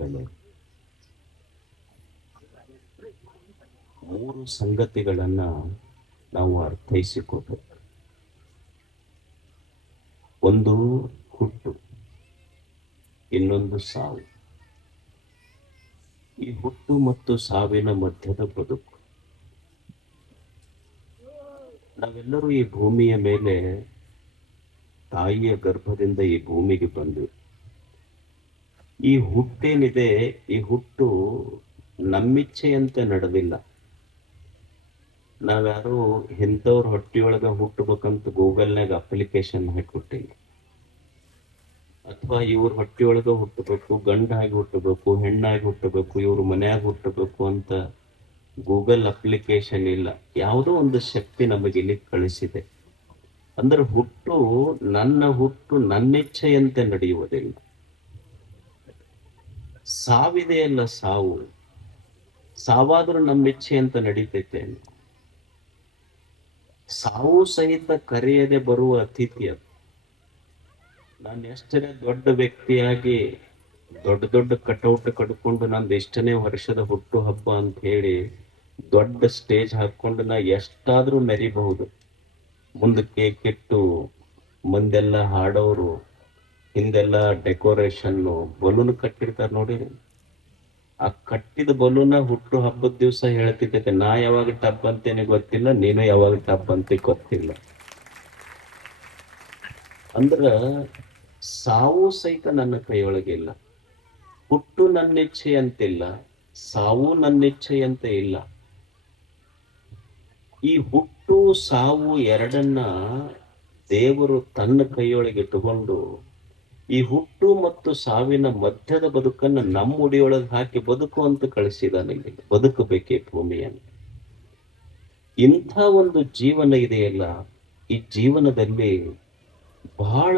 ಬೆಲೆ. ಮೂರು ಸಂಗತಿಗಳನ್ನ ನಾವು ಅರ್ಥೈಸಿಕೋಬೇಕು. ಒಂದು ಹುಟ್ಟು, ಇನ್ನೊಂದು ಸಾವು. ಈ ಹುಟ್ಟು ಮತ್ತು ಸಾವಿನ ಮಧ್ಯದ ಬದುಕು. ನಾವೆಲ್ಲರೂ ಈ ಭೂಮಿಯ ಮೇಲೆ ತಾಯಿಯ ಗರ್ಭದಿಂದ ಈ ಭೂಮಿಗೆ ಬಂದ್ವಿ. ಈ ಹುಟ್ಟೇನಿದೆ, ಈ ಹುಟ್ಟು ನಮ್ಮಿಚ್ಛೆಯಂತೆ ನಡೆದಿಲ್ಲ. ನಾವ್ಯಾರು ಇಂಥವ್ರ ಹೊಟ್ಟಿಯೊಳಗ ಹುಟ್ಟಬೇಕಂತ ಗೂಗಲ್ನಾಗ ಅಪ್ಲಿಕೇಶನ್ ಹಾಕಿಬಿಟ್ಟಿವಿ, ಅಥವಾ ಇವ್ರ ಹೊಟ್ಟಿಯೊಳಗ ಹುಟ್ಟಬೇಕು, ಗಂಡಾಗಿ ಹುಟ್ಟಬೇಕು, ಹೆಣ್ಣಾಗಿ ಹುಟ್ಟಬೇಕು, ಇವ್ರ ಮನ್ಯಾಗ ಹುಟ್ಟಬೇಕು ಅಂತ ಗೂಗಲ್ ಅಪ್ಲಿಕೇಶನ್ ಇಲ್ಲ. ಯಾವುದೋ ಒಂದು ಶಕ್ತಿ ನಮಗೆ ಇಲ್ಲಿ ಕಳಿಸಿದೆ. ಅಂದ್ರೆ ಹುಟ್ಟು, ನನ್ನ ಹುಟ್ಟು ನನ್ನಿಚ್ಛೆಯಂತೆ ನಡೆಯುವುದಿಲ್ಲ. ಸಾವಿದೆಯಲ್ಲ ಸಾವು, ಸಾವಾದ್ರೂ ನಮ್ಮಿಚ್ಛೆಯಂತೆ ನಡೀತೈತೆ. ಸಾವು ಸಹಿತ ಕರೆಯದೆ ಬರುವ ಅತಿಥಿ ಅದು. ನಾನು ಎಷ್ಟನೇ ದೊಡ್ಡ ವ್ಯಕ್ತಿಯಾಗಿ ದೊಡ್ಡ ದೊಡ್ಡ ಕಟೌಟ್ ಕಟ್ಕೊಂಡು ನಂದು ಎಷ್ಟನೇ ವರ್ಷದ ಹುಟ್ಟು ಹಬ್ಬ ಅಂತ ಹೇಳಿ ದೊಡ್ಡ ಸ್ಟೇಜ್ ಹಾಕೊಂಡು ನಾ ಎಷ್ಟಾದ್ರೂ ಮೆರಿಬಹುದು. ಮುಂದಕ್ಕೆ ಕೆಟ್ಟು ಮುಂದೆಲ್ಲ ಹಾಡೋರು, ಹಿಂದೆಲ್ಲ ಡೆಕೋರೇಷನ್ನು, ಬಲೂನ್ ಕಟ್ಟಿರ್ತಾರೆ ನೋಡಿ. ಆ ಕಟ್ಟಿದ ಬಲೂನ ಹುಟ್ಟು ಹಬ್ಬದ ದಿವಸ ಹೇಳ್ತಿದ್ದೆ, ನಾ ಯಾವಾಗ ಟಬ್ ಅಂತೇನೆ ಗೊತ್ತಿಲ್ಲ, ನೀನು ಯಾವಾಗ ಟಬ್ ಅಂತ ಗೊತ್ತಿಲ್ಲ. ಅಂದ್ರ ಸಾವು ಸಹಿತ ನನ್ನ ಕೈಯೊಳಗಿಲ್ಲ. ಹುಟ್ಟು ನನ್ನಿಚ್ಛೆ ಅಂತಿಲ್ಲ, ಸಾವು ನನ್ನಿಚ್ಛೆಯಂತೆ ಇಲ್ಲ. ಈ ಹುಟ್ಟು ಸಾವು ಎರಡನ್ನ ದೇವರು ತನ್ನ ಕೈಯೊಳಗೆ ಇಟ್ಟುಕೊಂಡು ಈ ಹುಟ್ಟು ಮತ್ತು ಸಾವಿನ ಮಧ್ಯದ ಬದುಕನ್ನ ನಮ್ಮ ಉಡಿಯೊಳಗೆ ಹಾಕಿ ಬದುಕು ಅಂತ ಕಳಿಸಿದಾನೆ. ಬದುಕಬೇಕೇ ಭೂಮಿಯನ್ನು. ಇಂಥ ಒಂದು ಜೀವನ ಇದೆಯಲ್ಲ, ಈ ಜೀವನದಲ್ಲಿ ಬಹಳ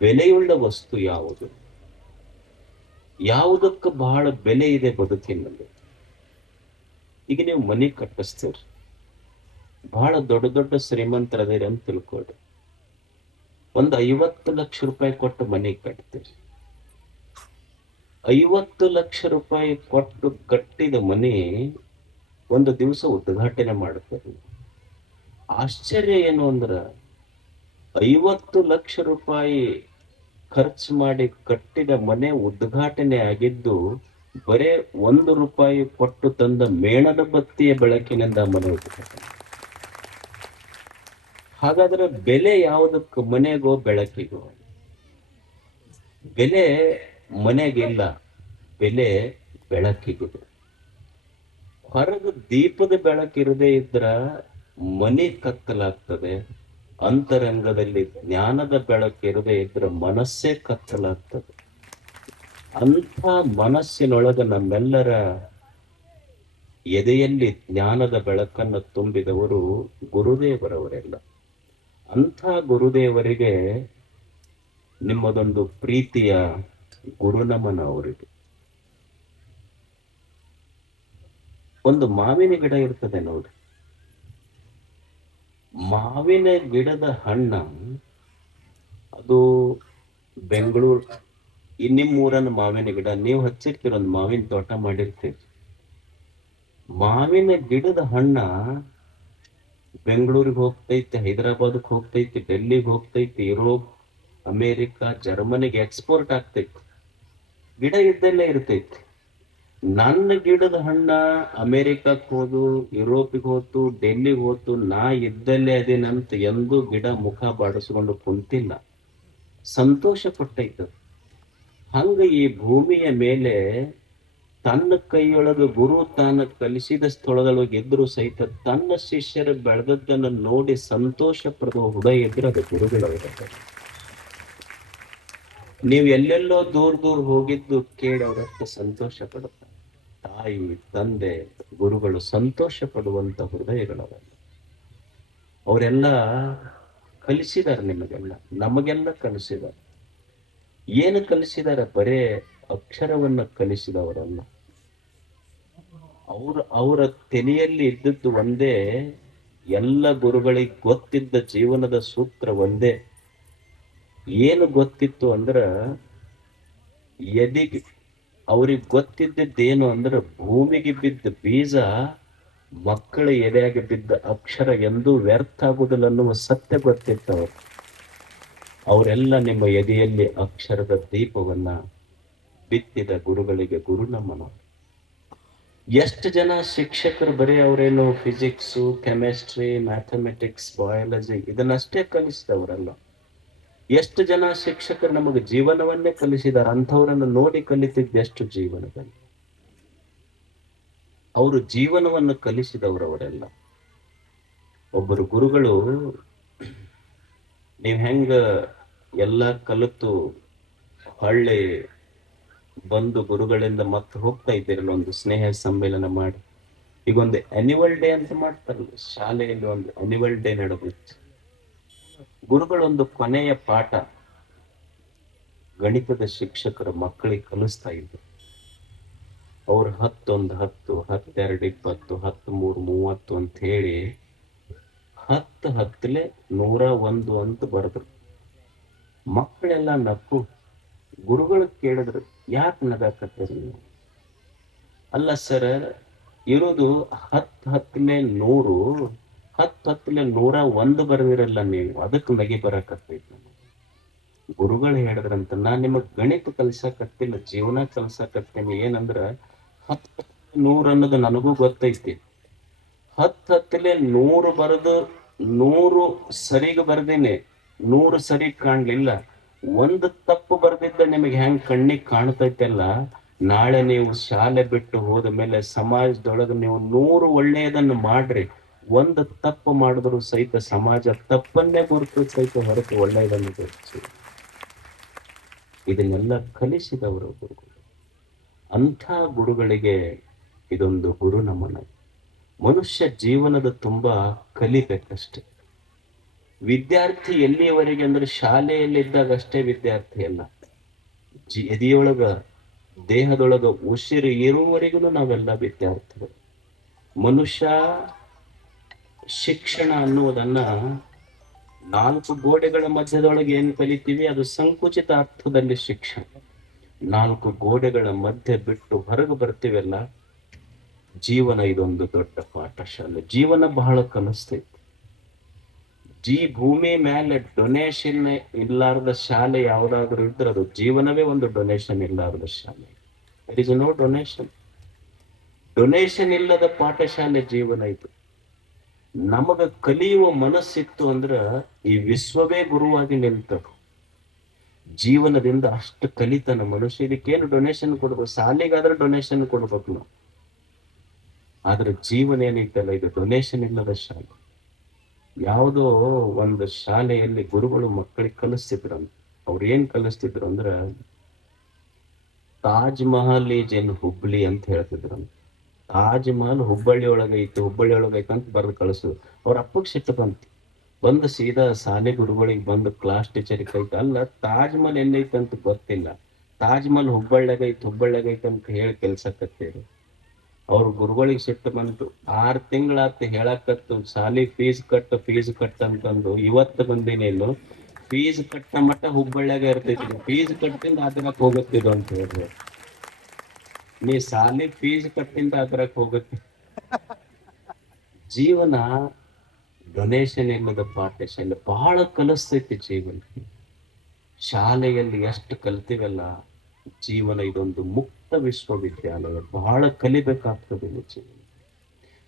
ಬೆಲೆಯುಳ್ಳ ವಸ್ತು ಯಾವುದು? ಯಾವುದಕ್ಕೆ ಬಹಳ ಬೆಲೆ ಇದೆ ಬದುಕಿನಲ್ಲಿ? ಈಗ ನೀವು ಮನೆ ಕಟ್ಟಿಸ್ತೀರಿ, ಬಹಳ ದೊಡ್ಡ ದೊಡ್ಡ ಶ್ರೀಮಂತರದಿರಿ ಅಂತ ತಿಳ್ಕೊಳ್ರಿ. ಒಂದು 50 ಲಕ್ಷ ರೂಪಾಯಿ ಕೊಟ್ಟು ಮನೆ ಕಟ್ತೀರಿ. 50 ಲಕ್ಷ ರೂಪಾಯಿ ಕೊಟ್ಟು ಕಟ್ಟಿದ ಮನೆ ಒಂದು ದಿವಸ ಉದ್ಘಾಟನೆ ಮಾಡುತ್ತಾರೆ. ಆಶ್ಚರ್ಯ ಏನು ಅಂದ್ರ, 50 ಲಕ್ಷ ರೂಪಾಯಿ ಖರ್ಚು ಮಾಡಿ ಕಟ್ಟಿದ ಮನೆ ಉದ್ಘಾಟನೆ ಆಗಿದ್ದು ಬರೇ 1 ರೂಪಾಯಿ ಕೊಟ್ಟು ತಂದ ಮೇಣದ ಬತ್ತಿಯ ಬೆಳಕಿನಿಂದ ಮನೆ ಉದ್ಘಾಟನೆ. ಹಾಗಾದ್ರೆ ಬೆಲೆ ಯಾವುದಕ್ಕೆ? ಮನೆಗೋ ಬೆಳಕಿಗೋ? ಬೆಲೆ ಮನೆಗಿಲ್ಲ, ಬೆಲೆ ಬೆಳಕಿಗಿದೆ. ಹೊರಗೆ ದೀಪದ ಬೆಳಕಿರದೇ ಇದ್ರ ಮನೆ ಕತ್ತಲಾಗ್ತದೆ. ಅಂತರಂಗದಲ್ಲಿ ಜ್ಞಾನದ ಬೆಳಕಿರದೇ ಇದ್ರ ಮನಸ್ಸೇ ಕತ್ತಲಾಗ್ತದೆ. ಅಂಥ ಮನಸ್ಸಿನೊಳಗ ನಮ್ಮೆಲ್ಲರ ಎದೆಯಲ್ಲಿ ಜ್ಞಾನದ ಬೆಳಕನ್ನು ತುಂಬಿದವರು ಗುರುದೇವರವರೆಲ್ಲ. ಅಂಥ ಗುರುದೇವರಿಗೆ ನಿಮ್ಮದೊಂದು ಪ್ರೀತಿಯ ಗುರುನಮನ. ಅವರಿಗೆ ಒಂದು ಮಾವಿನ ಗಿಡ ಇರ್ತದೆ ನೋಡಿ. ಮಾವಿನ ಗಿಡದ ಹಣ್ಣ ಅದು ಬೆಂಗಳೂರು, ನಿಮ್ಮೂರನ್ನ ಮಾವಿನ ಗಿಡ ನೀವು ಹಚ್ಚಿರ್ತೀರ, ಒಂದು ಮಾವಿನ ತೋಟ ಮಾಡಿರ್ತೀರಿ. ಮಾವಿನ ಗಿಡದ ಹಣ್ಣ ಬೆಂಗಳೂರಿಗೆ ಹೋಗ್ತೈತಿ, ಹೈದರಾಬಾದಕ್ಕೆ ಹೋಗ್ತೈತಿ, ಡೆಲ್ಲಿಗೆ ಹೋಗ್ತೈತಿ, ಯುರೋಪ್, ಅಮೇರಿಕಾ, ಜರ್ಮನಿಗೆ ಎಕ್ಸ್ಪೋರ್ಟ್ ಆಗ್ತೈತಿ. ಗಿಡ ಇದ್ದಲ್ಲೇ ಇರ್ತೈತಿ. ನನ್ನ ಗಿಡದ ಹಣ್ಣ ಅಮೇರಿಕಕ್ಕೆ ಹೋದು, ಯುರೋಪಿಗೆ ಹೋತು, ಡೆಲ್ಲಿಗೆ ಹೋತು, ನಾ ಇದ್ದಲ್ಲೇ ಅದೇನಂತ ಎಂದೂ ಗಿಡ ಮುಖ ಬಾಡಿಸ್ಕೊಂಡು ಕುಂತಿಲ್ಲ, ಸಂತೋಷ ಪಟ್ಟೈತ. ಹಂಗ ಈ ಭೂಮಿಯ ಮೇಲೆ ತನ್ನ ಕೈಯೊಳಗೆ ಗುರು ತಾನು ಕಲಿಸಿದ ಸ್ಥಳದೊಳಗೆ ಇದ್ರು ಸಹಿತ ತನ್ನ ಶಿಷ್ಯರು ಬೆಳೆದದ್ದನ್ನು ನೋಡಿ ಸಂತೋಷ ಪಡುವ ಹುಡುಗ ಇದ್ರೆ ಅದು ಗುರುಗಳಾಗಿರುತ್ತೆ. ನೀವು ಎಲ್ಲೆಲ್ಲೋ ದೂರ ದೂರ ಹೋಗಿದ್ದು ಕೇಳಿ ಅವರಷ್ಟು ಸಂತೋಷ ಪಡುತ್ತಾರೆ. ತಾಯಿ, ತಂದೆ, ಗುರುಗಳು ಸಂತೋಷ ಪಡುವಂತ ಹೃದಯಗಳವೆಲ್ಲ. ಅವರೆಲ್ಲ ಕಲಿಸಿದಾರೆ ನಿಮಗೆಲ್ಲ, ನಮಗೆಲ್ಲ ಕಲಿಸಿದಾರೆ. ಏನು ಕಲಿಸಿದಾರೆ? ಬರೇ ಅಕ್ಷರವನ್ನ ಕಲಿಸಿದವರಲ್ಲ. ಅವರ ತಲೆಯಲ್ಲಿ ಇದ್ದದ್ದು ಒಂದೇ, ಎಲ್ಲ ಗುರುಗಳಿಗೆ ಗೊತ್ತಿದ್ದ ಜೀವನದ ಸೂತ್ರ ಒಂದೇ. ಏನು ಗೊತ್ತಿತ್ತು ಅಂದ್ರ, ಅವ್ರಿಗೆ ಗೊತ್ತಿದ್ದೇನು ಅಂದ್ರೆ ಭೂಮಿಗೆ ಬಿದ್ದ ಬೀಜ ಮಕ್ಕಳ ಎದೆಯಾಗಿ ಬಿದ್ದ ಅಕ್ಷರ ಎಂದೂ ವ್ಯರ್ಥ ಆಗುವುದಿಲ್ಲ ಅನ್ನುವ ಸತ್ಯ ಗೊತ್ತಿತ್ತು ಅವರೆಲ್ಲ ನಿಮ್ಮ ಎದೆಯಲ್ಲಿ ಅಕ್ಷರದ ದೀಪವನ್ನ ಬಿತ್ತಿದ ಗುರುಗಳಿಗೆ ಗುರು ನಮನ. ಎಷ್ಟು ಜನ ಶಿಕ್ಷಕರು ಬರೀ ಅವರೇನು ಫಿಸಿಕ್ಸ್, ಕೆಮಿಸ್ಟ್ರಿ, ಮ್ಯಾಥಮೆಟಿಕ್ಸ್, ಬಯಾಲಜಿ ಇದನ್ನಷ್ಟೇ ಕಲಿಸಿದವರಲ್ಲ. ಎಷ್ಟು ಜನ ಶಿಕ್ಷಕರು ನಮಗೆ ಜೀವನವನ್ನೇ ಕಲಿಸಿದಾರೆ. ಅಂಥವರನ್ನು ನೋಡಿ ಕಲಿತಿದ್ದು ಎಷ್ಟು ಜೀವನದಲ್ಲಿ. ಅವರು ಜೀವನವನ್ನು ಕಲಿಸಿದವರವರೆಲ್ಲ. ಒಬ್ಬರು ಗುರುಗಳು ನೀವ್ ಹೆಂಗ ಎಲ್ಲ ಕಲಿತು ಹಳ್ಳಿ ಬಂದು ಗುರುಗಳಿಂದ ಮತ್ತೆ ಹೋಗ್ತಾ ಇದ್ದೀರಲ್ಲ, ಒಂದು ಸ್ನೇಹ ಸಮ್ಮೇಳನ ಮಾಡಿ, ಈಗ ಒಂದು ಆನ್ಯುವಲ್ ಡೇ ಅಂತ ಮಾಡ್ತಾರಲ್ಲ, ಶಾಲೆಯಲ್ಲಿ ಒಂದು ಆನ್ಯುವಲ್ ಡೇ ನಡೆದಿತ್ತು. ಗುರುಗಳೊಂದು ಕೊನೆಯ ಪಾಠ ಗಣಿತದ ಶಿಕ್ಷಕರ ಮಕ್ಕಳಿಗೆ ಕಲಿಸ್ತಾ ಇದ್ರು. ಅವ್ರು 10 1 10 12 20 13 30 ಅಂತ ಹೇಳಿ 10 10 101 ಅಂತ ಬರೆದ್ರು. ಮಕ್ಕಳೆಲ್ಲ ನಕ್ಕು. ಗುರುಗಳು ಕೇಳಿದ್ರು, ಯಾಕೆ ನಗಾಕತ್ತೀರಿ ನೀವು? ಅಲ್ಲ ಸರ್, ಇರೋದು 10 10 100, 10 10 101 ಬರೆದಿರಲ್ಲ ನೀವು, ಅದಕ್ಕೆ ನಗಿ ಬರಕತ್ತೈತಿ. ಗುರುಗಳು ಹೇಳಿದ್ರಂತ, ನಾನ್ ನಿಮಗ್ ಗಣಿತ ಕಲ್ಸಕತ್ತಿಲ್ಲ, ಜೀವನ ಕಲ್ಸಕತ್ತೇನೆ. ಏನಂದ್ರ 10 100 ಅನ್ನೋದು ನನಗೂ ಗೊತ್ತೈತಿ. 10 10 100 ಬರೆದು 100 ಸರಿಗೆ ಬರ್ದೇನೆ, 100 ಸರಿ ಕಾಣ್ಲಿಲ್ಲ. ಒಂದು ತಪ್ಪು ಬರ್ದಿದ್ದ ನಿಮಗೆ ಹೆಂಗ್ ಕಣ್ಣಿಗೆ ಕಾಣ್ತೈತಲ್ಲ, ನಾಳೆ ನೀವು ಶಾಲೆ ಬಿಟ್ಟು ಹೋದ ಮೇಲೆ ಸಮಾಜದೊಳಗೆ ನೀವು 100 ಒಳ್ಳೆಯದನ್ನು ಮಾಡ್ರಿ, ಒಂದು ತಪ್ಪು ಮಾಡಿದ್ರು ಸಹಿತ ಸಮಾಜ ತಪ್ಪನ್ನೇ ಗುರುತಿಸೈತೆ ಹೊರತು ಒಳ್ಳೆಯದನ್ನು ಗುರುತಿಸಿ. ಇದನ್ನೆಲ್ಲ ಕಲಿಸಿದವರು ಗುರುಗಳು. ಅಂಥ ಗುರುಗಳಿಗೆ ಇದೊಂದು ಗುರು ನಮನ. ಮನುಷ್ಯ ಜೀವನದ ತುಂಬಾ ಕಲಿಬೇಕಷ್ಟೆ. ವಿದ್ಯಾರ್ಥಿ ಎಲ್ಲಿಯವರೆಗೆ ಅಂದ್ರೆ ಶಾಲೆಯಲ್ಲಿದ್ದಾಗ ಅಷ್ಟೇ ವಿದ್ಯಾರ್ಥಿ ಅಲ್ಲ, ಎದೆಯೊಳಗ ದೇಹದೊಳಗ ಉಸಿರು ಇರುವವರೆಗೂ ನಾವೆಲ್ಲ ವಿದ್ಯಾರ್ಥಿಗಳು. ಮನುಷ್ಯ ಶಿಕ್ಷಣ ಅನ್ನುವುದನ್ನ 4 ಗೋಡೆಗಳ ಮಧ್ಯದೊಳಗೆ ಏನ್ ಕಲಿತೀವಿ ಅದು ಸಂಕುಚಿತ ಅರ್ಥದಲ್ಲಿ ಶಿಕ್ಷಣ. 4 ಗೋಡೆಗಳ ಮಧ್ಯೆ ಬಿಟ್ಟು ಹೊರಗೆ ಬರ್ತೀವಲ್ಲ, ಜೀವನ ಇದೊಂದು ದೊಡ್ಡ ಪಾಠಶಾಲೆ. ಜೀವನ ಬಹಳ ಕಲಿಸ್ತೈತಿ. ಭೂಮಿ ಮೇಲೆ ಡೊನೇಷನ್ ಇಲ್ಲಾರದ ಶಾಲೆ ಯಾವ್ದಾದ್ರು ಇದ್ರೆ ಅದು ಜೀವನವೇ ಒಂದು ಡೊನೇಷನ್ ಇಲ್ಲಾರದ ಶಾಲೆ. It is no donation. Donation ಇಲ್ಲದ ಪಾಠಶಾಲೆ ಜೀವನ ಇದು. ನಮಗ ಕಲಿಯುವ ಮನಸ್ಸಿತ್ತು ಅಂದ್ರ ಈ ವಿಶ್ವವೇ ಗುರುವಾಗಿ ನಿಲ್ತರು. ಜೀವನದಿಂದ ಅಷ್ಟು ಕಲಿತಾನ ಮನುಷ್ಯ. ಇದಕ್ಕೇನು ಡೊನೇಷನ್ ಕೊಡ್ಬೇಕು? ಶಾಲೆಗಾದ್ರೆ ಡೊನೇಷನ್ ಕೊಡ್ಬೇಕು ನಾವು. ಆದ್ರೆ ಜೀವನ ಏನೈತಲ್ಲ, ಇದು ಡೊನೇಷನ್ ಇಲ್ಲದ ಶಾಲೆ. ಯಾವುದೋ ಒಂದು ಶಾಲೆಯಲ್ಲಿ ಗುರುಗಳು ಮಕ್ಕಳಿಗೆ ಕಲಿಸ್ತಿದ್ರಂತ. ಅವ್ರು ಏನ್ ಕಲಿಸ್ತಿದ್ರು ಅಂದ್ರ, ತಾಜ್ ಮಹಲ್ ಈಜ್ ಇನ್ ಹುಬ್ಳಿ ಅಂತ ಹೇಳ್ತಿದ್ರಂತ. ತಾಜ್ ಮಹಲ್ ಹುಬ್ಬಳ್ಳಿ ಒಳಗೈತಿ, ಹುಬ್ಬಳ್ಳಿ ಒಳಗೈತೆ ಅಂತ ಬರೆದು ಕಳಿಸಿದ್ರು. ಅವ್ರ ಅಪ್ಪಗೆ ಸಿಟ್ಟು ಬಂದು ಸೀದಾ ಶಾಲೆ ಗುರುಗಳಿಗೆ ಬಂದು ಕ್ಲಾಸ್ ಟೀಚರ್ ಕೈತ, ಅಲ್ಲ ತಾಜ್ ಮಹಲ್ ಎಲ್ಲೈತೆ ಅಂತ ಗೊತ್ತಿಲ್ಲ, ತಾಜ್ ಮಹಲ್ ಹುಬ್ಬಳ್ಳಿಯಾಗೈತೆ ಅಂತ ಹೇಳಿ ಕೆಲ್ಸಕತ್ತೇರಿ. ಅವ್ರ ಗುರುಗಳಿಗೆ ಸಿಟ್ಟು ಬಂತು. 6 ತಿಂಗಳಾತ ಹೇಳಕತ್ತು, ಶಾಲಿ ಫೀಸ್ ಕಟ್ ಅಂತಂದು. ಇವತ್ತು ಬಂದಿನೇನು ಫೀಸ್ ಕಟ್ಟ ಮಟ್ಟ ಹುಬ್ಬಳ್ಳಿಯಾಗ ಇರ್ತೈತಿ, ಫೀಸ್ ಕಟ್ಟಿಂದ ಆದ್ರಕ್ ಹೋಗುತ್ತಿದ್ದು ಅಂತ ಹೇಳಿದ್ರು. ನೀ ಶಾಲಿ ಫೀಸ್ ಕಟ್ಟಿಂದ ಆದ್ರಕ್ ಹೋಗುತ್ತೆ. ಜೀವನ ಡೊನೇಷನ್ ಇಲ್ಲದ ಪಾಠಶಾಲೆ ಬಹಳ ಕಲಿಸ್ತೈತಿ ಜೀವನ. ಶಾಲೆಯಲ್ಲಿ ಎಷ್ಟು ಕಲ್ತೀವಲ್ಲ, ಜೀವನ ಇದೊಂದು ಮುಕ್ತ ವಿಶ್ವವಿದ್ಯಾಲಯ. ಬಹಳ ಕಲಿಬೇಕಾಗ್ತದೆ ಜೀವನ.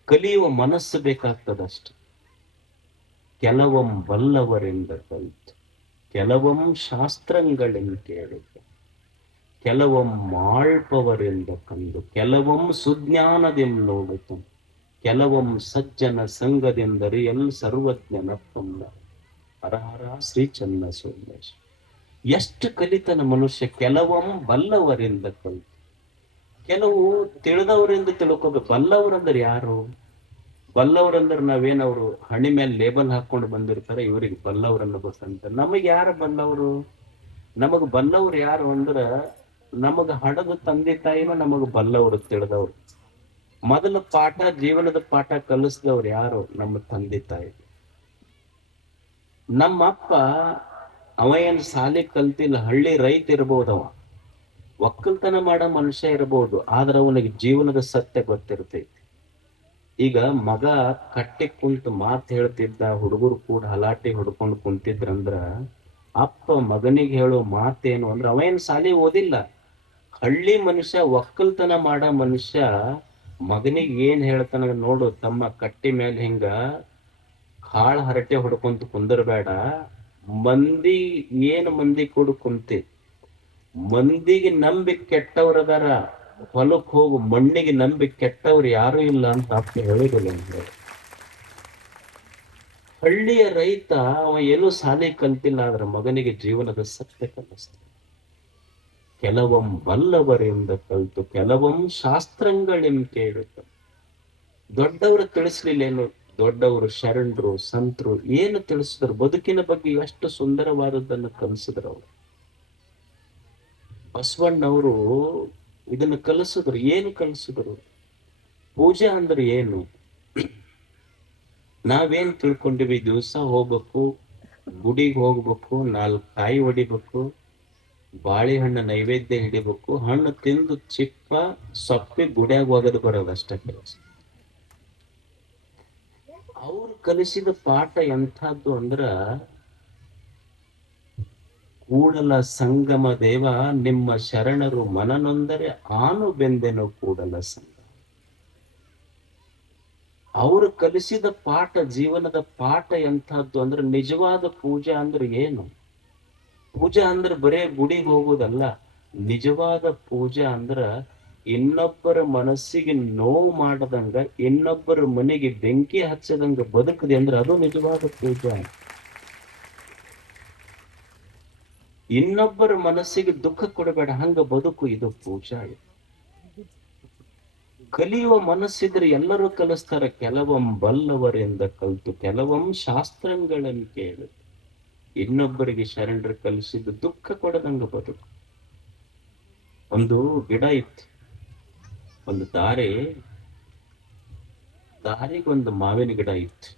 ಕಲಿಯುವ ಮನಸ್ಸು ಬೇಕಾಗ್ತದಷ್ಟೆ. ಕೆಲವಂ ಬಲ್ಲವರಿಂದ ಕಲಿತು, ಕೆಲವಂ ಶಾಸ್ತ್ರಗಳಿಂದ ಕೇಳಿತು, ಕೆಲವಂ ಮಾಳ್ಪವರಿಂದ ಕಂಡು, ಕೆಲವಂ ಸುಜ್ಞಾನದಿಂದ ನೋಡಿತು, ಕೆಲವಂ ಸಜ್ಜನ ಸಂಘದಿಂದರಿ ಎಲ್ ಸರ್ವಜ್ಞನಪ್ಪಂದ. ಹರಹರ ಶ್ರೀ ಚನ್ನ ಸೋಮೇಶ್. ಎಷ್ಟು ಕಲಿತನ ಮನುಷ್ಯ. ಕೆಲವಂ ಬಲ್ಲವರಿಂದ ಕಲಿತು, ಕೆಲವು ತಿಳಿದವರಿಂದ ತಿಳ್ಕೋಬೇಕು. ಬಲ್ಲವರಂದ್ರೆ ಯಾರು? ಬಲ್ಲವರಂದ್ರೆ ನಾವೇನವರು ಹಣಿ ಮೇಲೆ ಲೇಬಲ್ ಹಾಕೊಂಡು ಬಂದಿರ್ತಾರೆ, ಇವ್ರಿಗೆ ಬಲ್ಲವರನ್ನ ಗೊತ್ತಂತ. ನಮಗೆ ಯಾರು ಬಲ್ಲವರು? ನಮಗ್ ಬಲ್ಲವ್ರು ಯಾರು ಅಂದ್ರ, ನಮಗ ಹಡದ ತಂದೆ ತಾಯಿನ ನಮಗ್ ಬಲ್ಲವರು, ತಿಳಿದವ್ರು. ಮೊದಲ ಪಾಠ, ಜೀವನದ ಪಾಠ ಕಲಿಸಿದವ್ರು ಯಾರು? ನಮ್ಮ ತಂದೆ ತಾಯಿ. ನಮ್ಮಪ್ಪ ಅವ ಏನ್ ಸಾಲಿ ಕಲ್ತಿಲ್ಲ, ಹಳ್ಳಿ ರೈತ ಇರ್ಬೋದವ. ಒಕ್ಕಲ್ತನ ಮಾಡೋ ಮನುಷ್ಯ ಇರಬಹುದು, ಆದ್ರೆ ಅವನಿಗೆ ಜೀವನದ ಸತ್ಯ ಗೊತ್ತಿರ್ತೈತಿ. ಈಗ ಮಗ ಕಟ್ಟಿ ಕುಂತು ಮಾತು ಹೇಳ್ತಿದ್ದ, ಹುಡುಗರು ಕೂಡ ಹಲಾಟೆ ಹೊಡ್ಕೊಂಡು ಕುಂತಿದ್ರಂದ್ರ ಅಪ್ಪ ಮಗನಿಗೆ ಹೇಳೋ ಮಾತೇನು ಅಂದ್ರೆ ಅವೇನ್ ಸಾಲಿ ಓದಿಲ್ಲ. ಹಳ್ಳಿ ಮನುಷ್ಯ, ಒಕ್ಕಲ್ತನ ಮಾಡೋ ಮನುಷ್ಯ ಮಗನಿಗೆ ಏನ್ ಹೇಳ್ತಾನ ನೋಡು, ತಮ್ಮ ಕಟ್ಟಿ ಮೇಲೆ ಹಿಂಗ ಕಾಳ ಹರಟೆ ಹೊಡ್ಕೊಂತ ಕುಂದರ್ಬೇಡ. ಮಂದಿ ಏನ್ ಮಂದಿ ಕೂಡ ಕುಂತಿ, ಮಂದಿಗೆ ನಂಬಿ ಕೆಟ್ಟವ್ರದಾರ, ಹೊಲಕ್ ಹೋಗು, ಮಣ್ಣಿಗೆ ನಂಬಿ ಕೆಟ್ಟವ್ರು ಯಾರು ಇಲ್ಲ ಅಂತ ಅಪ್ಪ ಹೇಳುದಿಲ್ಲ ಅಂದ್ರೆ. ಹಳ್ಳಿಯ ರೈತ ಅವ ಏನೂ ಸಾಲಿ ಕಲ್ತಿಲ್ಲ, ಆದ್ರ ಮಗನಿಗೆ ಜೀವನದ ಸತ್ಯ ಕಲಿಸ್ತಾನೆ. ಕೆಲವಂ ಬಲ್ಲವರಿಂದ ಕಲ್ತು ಕೆಲವಂ ಶಾಸ್ತ್ರಗಳೆಂ ಕೇಳುತ್ತ. ದೊಡ್ಡವರು ತಿಳಿಸ್ಲಿಲ್ಲೇನು, ದೊಡ್ಡವರು ಶರಣರು ಸಂತರು ಏನು ತಿಳಿಸಿದ್ರು, ಬದುಕಿನ ಬಗ್ಗೆ ಎಷ್ಟು ಸುಂದರವಾದದ್ದನ್ನು ಕಲಿಸಿದ್ರು ಅವರು. ಬಸವಣ್ಣವರು ಇದನ್ನು ಕಲಿಸಿದ್ರು. ಏನು ಕಲಿಸಿದ್ರು? ಪೂಜೆ ಅಂದ್ರೆ ಏನು? ನಾವೇನ್ ತಿಳ್ಕೊಂಡಿವಿ, ದಿವಸ ಹೋಗ್ಬೇಕು, ಗುಡಿಗೆ ಹೋಗ್ಬೇಕು, 4 ಕಾಯಿ ಹೊಡಿಬೇಕು, ಬಾಳೆಹಣ್ಣು ನೈವೇದ್ಯ ಹಿಡಿಬೇಕು, ಹಣ್ಣು ತಿಂದು ಚಿಪ್ಪ ಸೊಪ್ಪಿ ಗುಡಿಯಾಗ ಒಗದು ಬರೋದು ಅಷ್ಟೇ ಕೆಲಸ. ಅವ್ರು ಕಲಿಸಿದ ಪಾಠ ಎಂಥದ್ದು ಅಂದ್ರ, ಕೂಡಲ ಸಂಗಮ ದೇವ ನಿಮ್ಮ ಶರಣರು ಮನನೊಂದರೆ ಆನು ಬೆಂದೆನು ಕೂಡಲ ಸಂಗಮ. ಅವರು ಕಲಿಸಿದ ಪಾಠ, ಜೀವನದ ಪಾಠ ಎಂಥದ್ದು ಅಂದ್ರೆ, ನಿಜವಾದ ಪೂಜೆ ಅಂದ್ರೆ ಏನು? ಪೂಜೆ ಅಂದ್ರೆ ಬರೇ ಗುಡಿಗೆ ಹೋಗೋದಲ್ಲ. ನಿಜವಾದ ಪೂಜೆ ಅಂದ್ರ ಇನ್ನೊಬ್ಬರ ಮನಸ್ಸಿಗೆ ನೋವು ಮಾಡದಂಗ, ಇನ್ನೊಬ್ಬರ ಮನೆಗೆ ಬೆಂಕಿ ಹಚ್ಚದಂಗ ಬದುಕದೆ ಅಂದ್ರೆ ಅದು ನಿಜವಾದ ಪೂಜೆ. ಇನ್ನೊಬ್ಬರ ಮನಸ್ಸಿಗೆ ದುಃಖ ಕೊಡಬೇಡ, ಹಂಗ ಬದುಕು, ಇದು ಪೂಜಾ. ಕಲಿಯುವ ಮನಸ್ಸಿದ್ರೆ ಎಲ್ಲರೂ ಕಲಿಸ್ತಾರ. ಕೆಲವಂ ಬಲ್ಲವರಿಂದ ಕಲ್ತು ಕೆಲವಂ ಶಾಸ್ತ್ರಗಳನ್ನು ಕೇಳು. ಇನ್ನೊಬ್ಬರಿಗೆ ಶರಣರು ಕಲಿಸಿದ್ದು ದುಃಖ ಕೊಡದಂಗ ಬದುಕು. ಒಂದು ಗಿಡ ಇತ್ತು, ಒಂದು ದಾರಿಗೊಂದು ಮಾವಿನ ಗಿಡ ಇತ್ತು.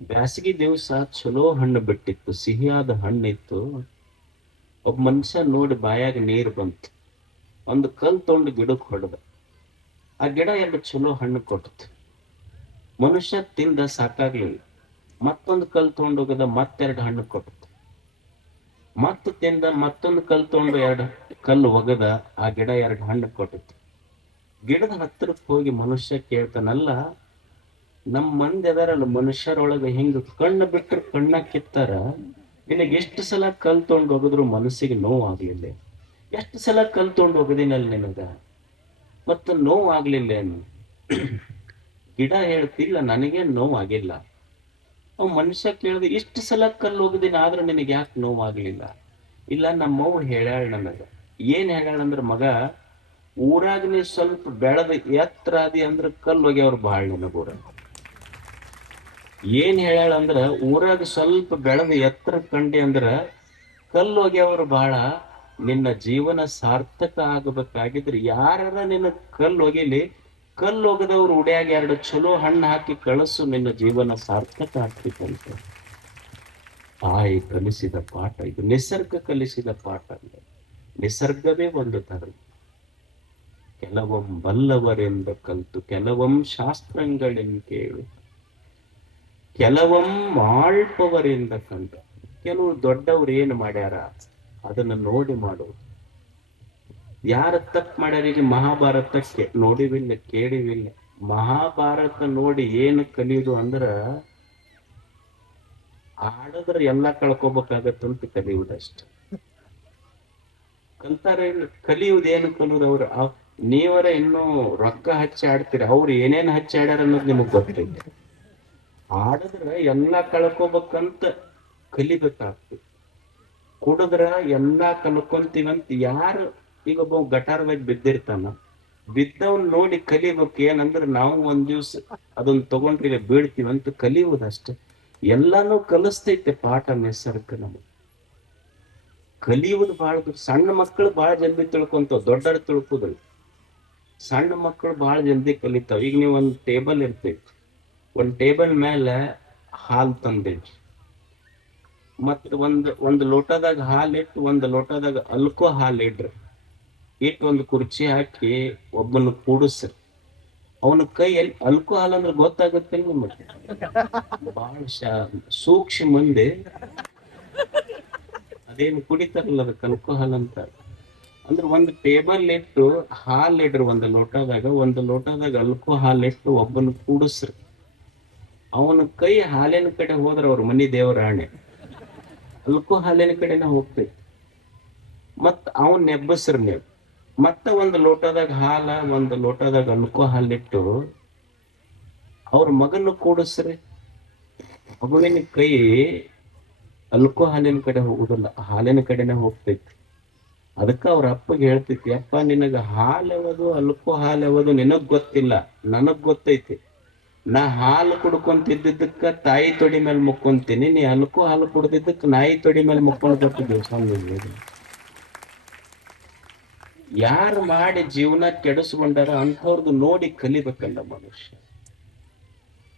ಬ್ಯಾಸಗಿ ದಿವಸ ಚಲೋ ಹಣ್ಣು ಬಿಟ್ಟಿತ್ತು, ಸಿಹಿಯಾದ ಹಣ್ಣಿತ್ತು. ಒಬ್ಬ ಮನುಷ್ಯ ನೋಡಿ ಬಾಯಾಗ ನೀರು ಬಂತು, ಒಂದು ಕಲ್ ತೊಗೊಂಡು ಗಿಡಕ್ಕೆ ಹೊಡೆದ. ಆ ಗಿಡ 2 ಚಲೋ ಹಣ್ಣು ಕೊಟ್ಟಿತ್ತು. ಮನುಷ್ಯ ತಿಂದ ಸಾಕಾಗ್ಲಿಲ್ಲ, ಮತ್ತೊಂದು ಕಲ್ ತಗೊಂಡು ಹೋಗದ, ಮತ್ತೆರಡು ಹಣ್ಣು ಕೊಟ್ಟಿತ್ತು. ಮತ್ತೆ ತಿಂದ, ಮತ್ತೊಂದು ಕಲ್ ತಗೊಂಡು 2 ಕಲ್ಲು ಒಗದ, ಆ ಗಿಡ 2 ಹಣ್ಣು ಕೊಟ್ಟಿತ್ತು. ಗಿಡದ ಹತ್ತಿರಕ್ಕೆ ಹೋಗಿ ಮನುಷ್ಯ ಕೇಳ್ತಾನಲ್ಲ, ನಮ್ಮ ಮಂದಿ ಅದಾರಲ್ಲ ಮನುಷ್ಯರೊಳಗೆ ಹಿಂಗ ಕಣ್ಣು ಬಿಟ್ಟರೆ ಕಣ್ಣ ಕಿತ್ತಾರ, ನಿನಗೆ ಎಷ್ಟು ಸಲ ಕಲ್ ತೊಗೊಂಡು ಹೋಗಿದ್ರು ಮನಸ್ಸಿಗೆ ನೋವು ಆಗ್ಲಿಲ್ಲ? ಎಷ್ಟು ಸಲ ಕಲ್ ತೊಗೊಂಡು ಹೋಗದಿನಲ್ಲಿ ನಿನಗ, ಮತ್ತು ನೋವು ಆಗ್ಲಿಲ್ಲ ಏನು? ಗಿಡ ಹೇಳ್ತಿಲ್ಲ, ನನಗೇನು ನೋವು ಆಗಿಲ್ಲ. ಅವ್ ಮನುಷ್ಯ ಕೇಳಿದ್ರೆ, ಇಷ್ಟು ಸಲ ಕಲ್ಲು ಹೋಗಿದ್ದೀನಿ ಆದ್ರೆ ನಿನಗೆ ಯಾಕೆ ನೋವು ಆಗ್ಲಿಲ್ಲ? ಇಲ್ಲ, ನಮ್ಮವ್ವ ಹೇಳ್ಯಾಳ ನನಗ. ಏನ್ ಹೇಳ್ಯಾಳಂದ್ರ, ಮಗ, ಊರಾಗ ನೀ ಸ್ವಲ್ಪ ಬೆಳೆದ ಎತ್ತರ ಆದಿ ಅಂದ್ರ ಕಲ್ಲು ಹೋಗ್ಯವ್ರು ಬಾಳ ನನಗೂರ. ಏನ್ ಹೇಳ್ಯಾಳಂದ್ರ, ಊರಾಗ ಸ್ವಲ್ಪ ಬೆಳೆದ ಎತ್ತರ ಕಂಡಿ ಅಂದ್ರ ಕಲ್ಲು ಹೋಗ್ಯವ್ರು ಬಾಳ. ನಿನ್ನ ಜೀವನ ಸಾರ್ಥಕ ಆಗಬೇಕಾಗಿದ್ರೆ ಯಾರ ನಿನ್ನ ಕಲ್ಲು ಹೋಗಿಲಿ, ಕಲ್ಲು ಹೋಗದವ್ರು ಉಡ್ಯಾಗ 2 ಚಲೋ ಹಣ್ಣು ಹಾಕಿ ಕಳಿಸು, ನಿನ್ನ ಜೀವನ ಸಾರ್ಥಕ ಆಗ್ತಿತ್ತಂತ. ತಾಯಿ ಕಲಿಸಿದ ಪಾಠ ಇದು, ನಿಸರ್ಗ ಕಲಿಸಿದ ಪಾಠ. ಅಂದ್ರೆ ನಿಸರ್ಗವೇ ಒಂದು ಧರ್ಮ. ಕೆಲವಂ ಬಲ್ಲವರಿಂದ ಕಲ್ತು ಕೆಲವಂ ಶಾಸ್ತ್ರಗಳೆನ್ ಕೇಳು, ಕೆಲವಂ ಆಳ್ಪವರಿಂದ ಕಂಡ. ಕೆಲವು ದೊಡ್ಡವ್ರು ಏನು ಮಾಡ್ಯಾರ ಅದನ್ನ ನೋಡಿ ಮಾಡುವುದು. ಯಾರ ತಪ್ಪು ಮಾಡ್ಯಾರ? ಈಗ ಮಹಾಭಾರತಕ್ಕೆ ನೋಡಿವಿಲ್ಲ, ಕೇಳಿವಿಲ್ಲ. ಮಹಾಭಾರತ ನೋಡಿ ಏನು ಕಲಿಯುವುದು ಅಂದ್ರ, ಆಡದ್ರ ಎಲ್ಲ ಕಳ್ಕೊಬೇಕಾಗತ್ತಂತ ಕಲಿಯುವುದಷ್ಟ. ಕಲ್ತಾರೆ ಕಲಿಯುವುದೇನು ಕಲಿಯುವುದು? ಅವ್ರು ನೀವರ ಇನ್ನೂ ರೊಕ್ಕ ಹಚ್ಚಿ ಆಡ್ತೀರ, ಅವ್ರು ಏನೇನ್ ಹಚ್ಚಿ ಆಡ್ಯಾರ ಅನ್ನೋದು ನಿಮಗ್ ಗೊತ್ತೈತೆ. ಆಡಿದ್ರ ಎಲ್ಲಾ ಕಳ್ಕೊಬೇಕಂತ ಕಲಿಬೇಕಾಗ್ತದೆ. ಕುಡಿದ್ರ ಎಲ್ಲಾ ಕಲ್ಕೊಂತೀವಂತ ಯಾರು? ಈಗ ಒಬ್ಬ ಗಟಾರದಾಗ ಬಿದ್ದಿರ್ತಾನ, ಬಿದ್ದವನ್ ನೋಡಿ ಕಲಿಬೇಕು. ಏನಂದ್ರೆ ನಾವು ಒಂದ್ ದಿವ್ಸ ಅದನ್ನ ತಗೊಂಡ್ರಿ ಬೀಳ್ತೀವಂತ ಕಲಿಯುವುದಷ್ಟೆ. ಎಲ್ಲಾನು ಕಲಿಸ್ತೈತೆ ಪಾಠ ನಿಸರ್ಗ ನಮಗೆ. ಕಲಿಯುವುದು ಬಹಳ. ಸಣ್ಣ ಮಕ್ಕಳು ಬಹಳ ಜಲ್ದಿ ತಿಳ್ಕೊಂತಾವ, ದೊಡ್ಡರು ತಿಳ್ಕೋದಿಲ್ಲ. ಸಣ್ಣ ಮಕ್ಕಳು ಬಹಳ ಜಲ್ದಿ ಕಲಿತಾವ. ಈಗ ನೀವು ಒಂದ್ ಟೇಬಲ್ ಇರ್ತೈತಿ, ಒಂದ್ ಟೇಬಲ್ ಮೇಲೆ ಹಾಲು ತಂದಿಡ್ರಿ, ಮತ್ ಒಂದ್ ಲೋಟದಾಗ ಹಾಲು ಇಟ್ಟು ಒಂದ್ ಲೋಟದಾಗ ಅಲ್ಕೋ ಹಾಲು ಇಡ್ರಿ. ಇಟ್ಟು ಒಂದು ಕುರ್ಚಿ ಹಾಕಿ ಒಬ್ಬನ ಕೂಡಿಸ್ರಿ. ಅವನ ಕೈಯಲ್ಲಿ ಆಲ್ಕೋಹಾಲ್ ಅಂದ್ರೆ ಗೊತ್ತಾಗುತ್ತಿಲ್ಲ ನಿಮಗೆ. ಬಹಳ ಸೂಕ್ಷ್ಮ ಮಂದಿ ಅದೇನು ಕುಡಿತಾರಲ್ಲ ಅದಕ್ಕೆ ಆಲ್ಕೋಹಾಲ್ ಅಂತ. ಅಂದ್ರೆ ಒಂದು ಟೇಬಲ್ ಇಟ್ಟು ಹಾಲ್ ಇಡ್ರಿ, ಒಂದು ಲೋಟದಾಗ ಆಲ್ಕೋಹಾಲ್ ಇಟ್ಟು ಒಬ್ಬನ ಕೂಡಿಸ್ರಿ. ಅವನ ಕೈ ಹಾಲಿನ ಕಡೆ ಹೋದ್ರ ಅವ್ರ ಮನಿ ದೇವರ ಆಣೆ ಆಲ್ಕೋಹಾಲಿನ ಕಡೆನ ಹೋಗ್ತೈತಿ. ಮತ್ ಅವನ್ ನೆಬ್ಬಸ್ರಿ ನೀವು. ಮತ್ತ ಒಂದು ಲೋಟದಾಗ ಹಾಲ, ಒಂದು ಲೋಟದಾಗ ಆಲ್ಕೋಹಾಲ್ ಇಟ್ಟು ಅವ್ರ ಮಗನ ಕೂಡಿಸ್ರಿ. ಮಗುವಿನ ಕೈ ಆಲ್ಕೋಹಾಲಿನ ಕಡೆ ಹೋಗುದಿಲ್ಲ, ಹಾಲಿನ ಕಡೆನೆ ಹೋಗ್ತೈತಿ. ಅದಕ್ಕ ಅವ್ರ ಅಪ್ಪಗೆ ಹೇಳ್ತೈತಿ, ಅಪ್ಪ ನಿನಗ ಹಾಲ್ ಯಾವುದು ಆಲ್ಕೋಹಾಲ್ ಯಾವುದು ನಿನಗ್ ಗೊತ್ತಿಲ್ಲ, ನನಗ್ ಗೊತ್ತೈತಿ. ನಾ ಹಾಲು ಕುಡ್ಕೊಂತಿದ್ದಕ್ಕ ತಾಯಿ ತೊಡಿ ಮೇಲೆ ಮುಕ್ಕೊಂತೀನಿ, ನೀ ಆಲ್ಕೋಹಾಲ್ ಕುಡ್ದಿದ್ದಕ್ಕ ನಾಯಿ ತೊಡಿ ಮೇಲೆ ಮುಕ್ಕೊಂಡು ಬರ್ತಿದ್ವಿ. ಸ್ವಾಮಿ, ಯಾರು ಮಾಡಿ ಜೀವನ ಕೆಡಿಸ್ಕೊಂಡಾರ ಅಂಥವ್ರದ್ದು ನೋಡಿ ಕಲಿಬೇಕಲ್ಲ ಮನುಷ್ಯ.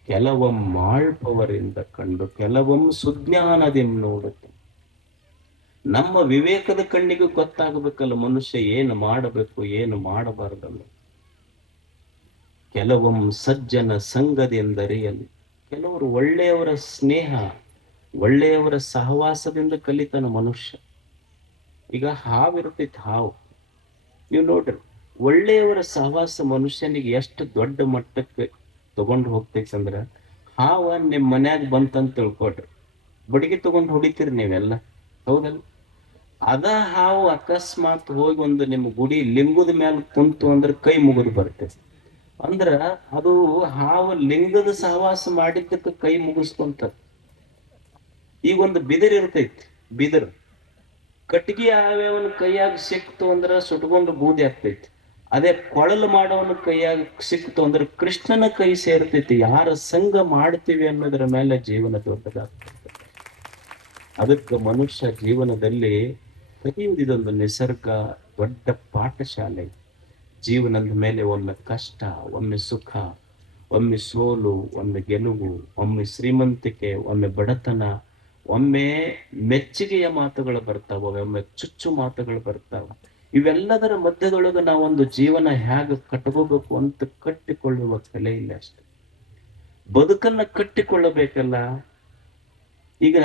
ಕೆಲವೊಮ್ಮೆ ಮಾಳ್ಪವರಿಂದ ಕಂಡು ಕೆಲವೊಮ್ಮೆ ಸುಜ್ಞಾನದಿಂದ ನೋಡುತ್ತೆ. ನಮ್ಮ ವಿವೇಕದ ಕಣ್ಣಿಗೂ ಗೊತ್ತಾಗಬೇಕಲ್ಲ ಮನುಷ್ಯ ಏನು ಮಾಡಬೇಕು ಏನು ಮಾಡಬಾರದಲ್ಲ. ಕೆಲವೊಮ್ಮೆ ಸಜ್ಜನ ಸಂಗದೆಂದರಿಯಲಿ, ಕೆಲವರು ಒಳ್ಳೆಯವರ ಸ್ನೇಹ, ಒಳ್ಳೆಯವರ ಸಹವಾಸದಿಂದ ಕಲಿತಾನ ಮನುಷ್ಯ. ಈಗ ಹಾವಿರ್ತೈತಿ, ಹಾವು ನೀವು ನೋಡ್ರಿ, ಒಳ್ಳೆಯವರ ಸಹವಾಸ ಮನುಷ್ಯನಿಗೆ ಎಷ್ಟು ದೊಡ್ಡ ಮಟ್ಟಕ್ಕೆ ತಗೊಂಡು ಹೋಗ್ತೈತಿ ಅಂದ್ರ, ಹಾವ ನಿಮ್ ಮನ್ಯಾಗ ಬಂತಂತ ತಿಳ್ಕೊಡ್ರಿ, ಬಡಿಗೆ ತಗೊಂಡು ಹೊಡಿತೀರಿ ನೀವೆಲ್ಲ, ಹೌದಲ್ಲ? ಅದ ಹಾವು ಅಕಸ್ಮಾತ್ ಹೋಗಿ ಒಂದು ನಿಮ್ಮ ಗುಡಿ ಲಿಂಗದ ಮೇಲೆ ಕುಂತು ಅಂದ್ರೆ ಕೈ ಮುಗಿದು ಬರ್ತೈತಿ. ಅಂದ್ರ ಅದು ಹಾವು ಲಿಂಗದ ಸಹವಾಸ ಮಾಡಿದ್ದಕ್ಕೆ ಕೈ ಮುಗಿಸ್ಕೊಂತ. ಈಗ ಒಂದು ಬಿದಿರು ಇರ್ತೈತಿ, ಬಿದಿರು ಕಟ್ಟಿಗೆ ಯಾವ್ಯಾವನ ಕೈಯಾಗ ಸಿಕ್ತು ಅಂದ್ರ ಸುಟ್ಕೊಂಡು ಬೂದಿ ಆಗ್ತೈತಿ. ಅದೇ ಕೊಳಲು ಮಾಡೋವನ ಕೈಯಾಗ ಸಿಕ್ತು ಅಂದ್ರೆ ಕೃಷ್ಣನ ಕೈ ಸೇರ್ತೈತಿ. ಯಾರ ಸಂಘ ಮಾಡ್ತೀವಿ ಅನ್ನೋದ್ರ ಮೇಲೆ ಜೀವನ ದೊಡ್ಡದಾಗ್ತದೆ. ಅದಕ್ಕೆ ಮನುಷ್ಯ ಜೀವನದಲ್ಲಿ ಕಲಿಯುವುದೊಂದು ನಿಸರ್ಗ ದೊಡ್ಡ ಪಾಠಶಾಲೆ. ಜೀವನದ ಮೇಲೆ ಒಮ್ಮೆ ಕಷ್ಟ, ಒಮ್ಮೆ ಸುಖ, ಒಮ್ಮೆ ಸೋಲು, ಒಮ್ಮೆ ಗೆಲುವು, ಒಮ್ಮೆ ಶ್ರೀಮಂತಿಕೆ, ಒಮ್ಮೆ ಬಡತನ, ಒಮ್ಮೆ ಮೆಚ್ಚುಗೆಯ ಮಾತುಗಳು ಬರ್ತಾವ, ಒಮ್ಮೆ ಚುಚ್ಚು ಮಾತುಗಳು ಬರ್ತಾವ. ಇವೆಲ್ಲದರ ಮಧ್ಯದೊಳಗೆ ನಾವೊಂದು ಜೀವನ ಹೇಗೆ ಕಟ್ಕೋಬೇಕು ಅಂತ ಕಟ್ಟಿಕೊಳ್ಳುವ ಕಲೆ ಇಲ್ಲ ಅಷ್ಟೆ. ಬದುಕನ್ನ ಕಟ್ಟಿಕೊಳ್ಳಬೇಕಲ್ಲ. ಈಗ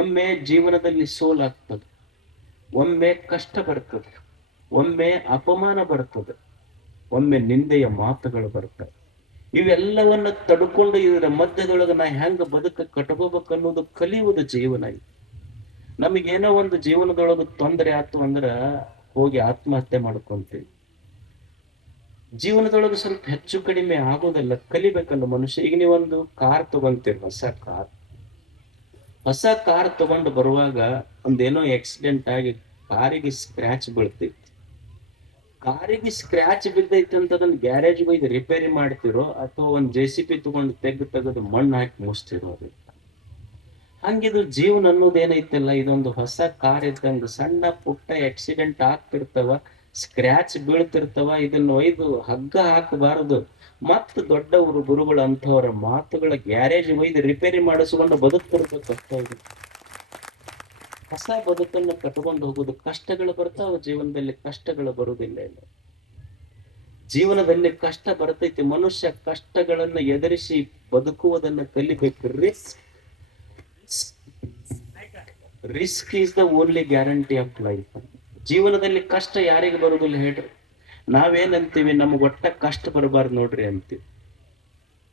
ಒಮ್ಮೆ ಜೀವನದಲ್ಲಿ ಸೋಲಾಗ್ತದೆ, ಒಮ್ಮೆ ಕಷ್ಟ ಬರ್ತದೆ, ಒಮ್ಮೆ ಅಪಮಾನ ಬರ್ತದೆ, ಒಮ್ಮೆ ನಿಂದೆಯ ಮಾತುಗಳು ಬರ್ತವೆ. ಇವೆಲ್ಲವನ್ನ ತಡ್ಕೊಂಡು ಇದರ ಮಧ್ಯದೊಳಗೆ ನಾ ಹೆಂಗ ಬದುಕ ಕಟ್ಕೋಬೇಕು ಅನ್ನೋದು ಕಲಿಯುವುದು ಜೀವನ. ನಮಗೇನೋ ಒಂದು ಜೀವನದೊಳಗೆ ತೊಂದರೆ ಆಯ್ತು ಅಂದ್ರ ಹೋಗಿ ಆತ್ಮಹತ್ಯೆ ಮಾಡ್ಕೊಂತೀವಿ. ಜೀವನದೊಳಗೆ ಸ್ವಲ್ಪ ಹೆಚ್ಚು ಕಡಿಮೆ ಆಗೋದಲ್ಲ, ಕಲಿಬೇಕಲ್ಲ ಮನುಷ್ಯ. ಈಗ ನೀವೊಂದು ಕಾರ್ ತಗೊಂತೀರಿ, ಹೊಸ ಕಾರ್ ತಗೊಂಡು ಬರುವಾಗ ಒಂದೇನೋ ಆಕ್ಸಿಡೆಂಟ್ ಆಗಿ ಕಾರಿಗೆ ಸ್ಕ್ರಾಚ್ ಬೀಳ್ತೈತಿ. ಕಾರಿಗೆ ಸ್ಕ್ರಾಚ್ ಬಿದ್ದೈತಿ ಅಂತ ಅದನ್ನ ಗ್ಯಾರೇಜ್ ಒಯ್ದು ರಿಪೇರಿ ಮಾಡ್ತಿರೋ ಅಥವಾ ಒಂದ್ JCB ತಗೊಂಡು ತೆಗೆದು ಮಣ್ಣು ಹಾಕಿ ಮುಚ್ತಿರೋ. ಅದು ಹಂಗಿದು ಜೀವನ ಅನ್ನೋದು ಏನೈತಲ್ಲ, ಇದೊಂದು ಹೊಸ ಕಾರ್ ಇದ್ದಂಗ ಸಣ್ಣ ಪುಟ್ಟ ಆಕ್ಸಿಡೆಂಟ್ ಆಗ್ತಿರ್ತಾವ, ಸ್ಕ್ರಾಚ್ ಬೀಳ್ತಿರ್ತಾವ. ಇದನ್ನ ಒಯ್ದು ಹಗ್ಗ ಹಾಕಬಾರದು. ಮತ್ತ ದೊಡ್ಡವರು ಗುರುಗಳು ಅಂಥವರ ಮಾತುಗಳ ಗ್ಯಾರೇಜ್ ಒಯ್ದು ರಿಪೇರಿ ಮಾಡಿಸ್ಕೊಂಡು ಬದುಕ್ತಿರ್ಬೇಕು. ಹೊಸ ಬದುಕನ್ನ ಕಟ್ಕೊಂಡು ಹೋಗುದು. ಕಷ್ಟಗಳು ಬರ್ತಾವ ಜೀವನದಲ್ಲಿ, ಕಷ್ಟಗಳು ಬರುವುದಿಲ್ಲ. ಇಲ್ಲ, ಜೀವನದಲ್ಲಿ ಕಷ್ಟ ಬರ್ತೈತಿ. ಮನುಷ್ಯ ಕಷ್ಟಗಳನ್ನ ಎದುರಿಸಿ ಬದುಕುವುದನ್ನ ಕಲಿಬೇಕು. Risk is the only guarantee of life. ಜೀವನದಲ್ಲಿ ಕಷ್ಟ ಯಾರಿಗೆ ಬರುವುದಿಲ್ಲ ಹೇಳ್ರಿ? ನಾವೇನಂತೀವಿ, ನಮ್ಗೆ ಒಟ್ಟ ಕಷ್ಟ ಬರಬಾರ್ದು ನೋಡ್ರಿ ಅಂತೀವಿ.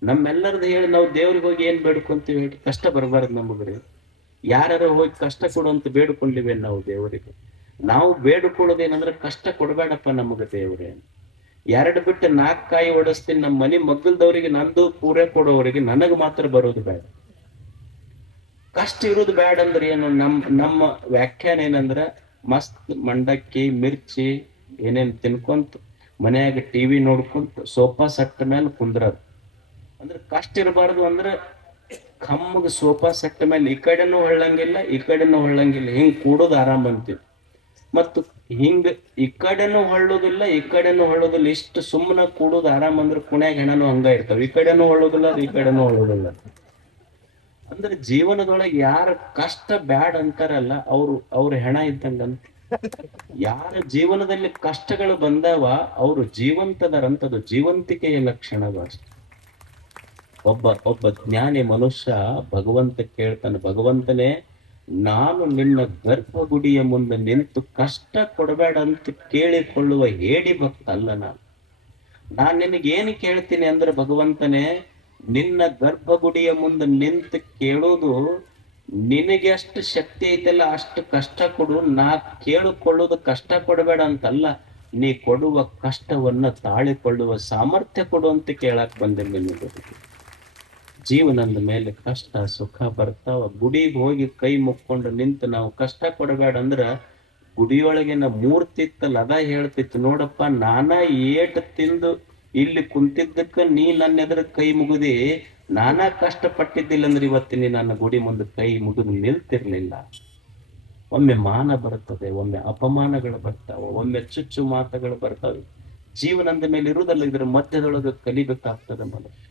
ನಮ್ಮೆಲ್ಲರದ್ದು ಹೇಳಿ ನಾವು ದೇವ್ರಿಗೆ ಹೋಗಿ ಏನ್ ಬೇಡ್ಕೊಂತೀವಿ ಹೇಳ್ರಿ? ಕಷ್ಟ ಬರಬಾರ್ದು ನಮಗ್ರಿ. ಯಾರು ಹೋಗಿ ಕಷ್ಟ ಕೊಡು ಅಂತ ಬೇಡ್ಕೊಂಡಿವೆ ನಾವು ದೇವರಿಗೆ? ನಾವು ಬೇಡ್ಕೊಳ್ಳೋದೇನಂದ್ರೆ ಕಷ್ಟ ಕೊಡಬೇಡಪ್ಪ ನಮಗ ದೇವ್ರೆ. 2 ಬಿಟ್ಟು 4 ಕಾಯಿ ಓಡಿಸ್ತೀನಿ, ನಮ್ಮ ಮನೆ ಮಗ್ಗಲ್ದವ್ರಿಗೆ ನಂದು ಪೂರೈ ಕೊಡೋವರಿಗೆ ನನಗ್ ಮಾತ್ರ ಬರೋದು ಬೇಡ. ಕಷ್ಟ ಇರೋದು ಬೇಡ ಅಂದ್ರೆ ಏನು? ನಮ್ಮ ವ್ಯಾಖ್ಯಾನ ಏನಂದ್ರ, ಮಸ್ತ್ ಮಂಡಕ್ಕಿ ಮಿರ್ಚಿ ಏನೇನ್ ತಿನ್ಕೊಂತ ಮನ್ಯಾಗ TV ನೋಡ್ಕೊಂತ ಸೋಫಾ ಸೆಟ್ ಮೇಲೆ ಕುಂದ್ರದು. ಅಂದ್ರೆ ಕಷ್ಟ ಇರಬಾರ್ದು. ಅಂದ್ರೆ ಕಮ್ಮಗ ಸೋಫಾ ಸೆಟ್ ಮೇಲೆ ಈ ಕಡೆನೂ ಹೊಳ್ಳಂಗಿಲ್ಲ, ಈ ಕಡೆನೂ ಹೊಳ್ಳಂಗಿಲ್ಲ, ಹಿಂಗ್ ಕೂಡೋದು ಆರಾಮ್ ಅಂತೀವಿ. ಮತ್ತು ಹಿಂಗ ಈ ಕಡೆನೂ ಹೊಳ್ಳೋದಿಲ್ಲ, ಈ ಕಡೆನೂ ಹೊಳ್ಳೋದಿಲ್ಲ, ಇಷ್ಟು ಸುಮ್ಮನೆ ಕೂಡೋದು ಆರಾಮ್ ಅಂದ್ರೆ ಕುಣ್ಯಾಗ ಹೆಣನು ಹಂಗ ಇರ್ತಾವ. ಈ ಕಡೆನೂ ಹೊಳ್ಳೋದಿಲ್ಲ, ಈ ಕಡೆನೂ ಹೊಳ್ಳೋದಿಲ್ಲ. ಅಂದ್ರೆ ಜೀವನದೊಳಗೆ ಯಾರ ಕಷ್ಟ ಬ್ಯಾಡ್ ಅಂತಾರಲ್ಲ ಅವ್ರ ಹೆಣ ಇದ್ದಂಗಂತ. ಯಾರ ಜೀವನದಲ್ಲಿ ಕಷ್ಟಗಳು ಬಂದವ ಅವರು ಜೀವಂತದರಂತದ್ದು ಜೀವಂತಿಕೆಯ ಲಕ್ಷಣವ ಅಷ್ಟೆ. ಒಬ್ಬ ಜ್ಞಾನಿ ಮನುಷ್ಯ ಭಗವಂತ ಕೇಳ್ತಾನೆ, ಭಗವಂತನೇ ನಾನು ನಿನ್ನ ಗರ್ಭಗುಡಿಯ ಮುಂದೆ ನಿಂತು ಕಷ್ಟ ಕೊಡಬೇಡ ಅಂತ ಕೇಳಿಕೊಳ್ಳುವ ಹೇಡಿ ಭಕ್ತ ಅಲ್ಲ ನಾನು ನಿನಗೇನು ಕೇಳ್ತೀನಿ ಅಂದ್ರೆ ಭಗವಂತನೇ, ನಿನ್ನ ಗರ್ಭಗುಡಿಯ ಮುಂದೆ ನಿಂತು ಕೇಳೋದು ನಿನಗೆ ಅಷ್ಟು ಶಕ್ತಿ ಐತಲ್ಲ ಅಷ್ಟು ಕಷ್ಟ ಕೊಡು, ನಾ ಕೇಳಿಕೊಳ್ಳೋದು ಕಷ್ಟ ಕೊಡಬೇಡ ಅಂತಲ್ಲ, ನೀ ಕೊಡುವ ಕಷ್ಟವನ್ನ ತಾಳಿಕೊಳ್ಳುವ ಸಾಮರ್ಥ್ಯ ಕೊಡು ಅಂತ ಕೇಳಕ್ ಬಂದೆ ನಿನಗೆ. ಜೀವನದ ಮೇಲೆ ಕಷ್ಟ ಸುಖ ಬರ್ತಾವ, ಗುಡಿಗೆ ಹೋಗಿ ಕೈ ಮುಕ್ಕೊಂಡು ನಿಂತು ನಾವು ಕಷ್ಟ ಕೊಡಬೇಡ ಅಂದ್ರ ಗುಡಿಯೊಳಗಿನ ಮೂರ್ತಿ ಇತ್ತಲ್ಲ ಅದ ಹೇಳ್ತಿತ್ತು, ನೋಡಪ್ಪ ನಾನಾ ಏಟ್ ತಿಂದು ಇಲ್ಲಿ ಕುಂತಿದ್ದಕ್ಕ ನೀ ನನ್ನ ಎದುರು ಕೈ ಮುಗಿದಿ, ನಾನಾ ಕಷ್ಟ ಪಟ್ಟಿದ್ದಿಲ್ಲ ಅಂದ್ರೆ ಇವತ್ತಿನ ನನ್ನ ಗುಡಿ ಮುಂದೆ ಕೈ ಮುಗಿದು ನಿಲ್ತಿರ್ಲಿಲ್ಲ. ಒಮ್ಮೆ ಮಾನ ಬರ್ತದೆ, ಒಮ್ಮೆ ಅಪಮಾನಗಳು ಬರ್ತಾವ, ಒಮ್ಮೆ ಚುಚ್ಚು ಮಾತುಗಳು ಬರ್ತಾವೆ. ಜೀವನದ ಮೇಲೆ ಇರುವುದಲ್ಲ, ಇದ್ರ ಮಧ್ಯದೊಳಗೆ ಕಲಿಬೇಕಾಗ್ತದೆ ಮನುಷ್ಯ.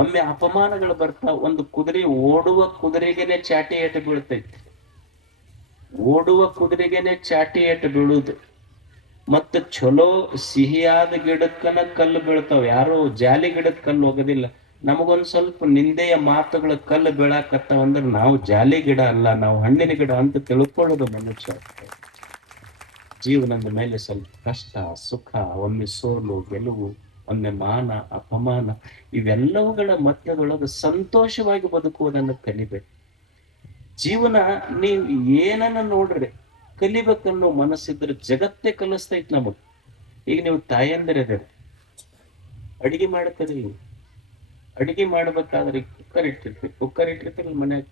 ಒಮ್ಮೆ ಅಪಮಾನಗಳು ಬರ್ತಾವ. ಒಂದು ಕುದುರೆ ಓಡುವ ಕುದುರೆಗೆನೆ ಚಾಟಿ ಏಟು ಬೀಳ್ತೈತಿ, ಓಡುವ ಕುದುರೆಗೆನೆ ಚಾಟಿ ಏಟು ಬೀಳುದು. ಮತ್ತ ಚಲೋ ಸಿಹಿಯಾದ ಗಿಡಕ್ಕನ ಕಲ್ಲು ಬೀಳ್ತಾವ, ಯಾರು ಜಾಲಿ ಗಿಡಕ್ಕೆ ಕಲ್ಲು ಹೋಗೋದಿಲ್ಲ. ನಮಗೊಂದ್ ಸ್ವಲ್ಪ ನಿಂದೆಯ ಮಾತುಗಳ ಕಲ್ಲು ಬೀಳಾಕತ್ತಾವ ಅಂದ್ರೆ ನಾವು ಜಾಲಿ ಗಿಡ ಅಲ್ಲ, ನಾವು ಹಣ್ಣಿನ ಗಿಡ ಅಂತ ತಿಳ್ಕೊಳ್ಳೋದು ಮನುಷ್ಯ. ಜೀವನದ ಮೇಲೆ ಸ್ವಲ್ಪ ಕಷ್ಟ ಸುಖ, ಒಮ್ಮೆ ಸೋಲು ಗೆಲುವು, ಒಮ್ಮೆ ಮಾನ ಅಪಮಾನ, ಇವೆಲ್ಲವುಗಳ ಮಧ್ಯದೊಳಗೆ ಸಂತೋಷವಾಗಿ ಬದುಕುವುದನ್ನು ಕಲಿಬೇಕು. ಜೀವನ ನೀವು ಏನನ್ನ ನೋಡ್ರಿ ಕಲಿಬೇಕನ್ನೋ ಮನಸ್ಸಿದ್ರೆ ಜಗತ್ತೇ ಕಲಿಸ್ತೈತಿ ನಮಗ್. ಈಗ ನೀವು ತಾಯಂದಿರದೆ ಅಡಿಗೆ ಮಾಡ್ತೀರಿ, ಅಡಿಗೆ ಮಾಡ್ಬೇಕಾದ್ರೆ ಕುಕ್ಕರ್ ಇಟ್ಟಿರ್ತೀರಿ ಮನ್ಯಾಗ.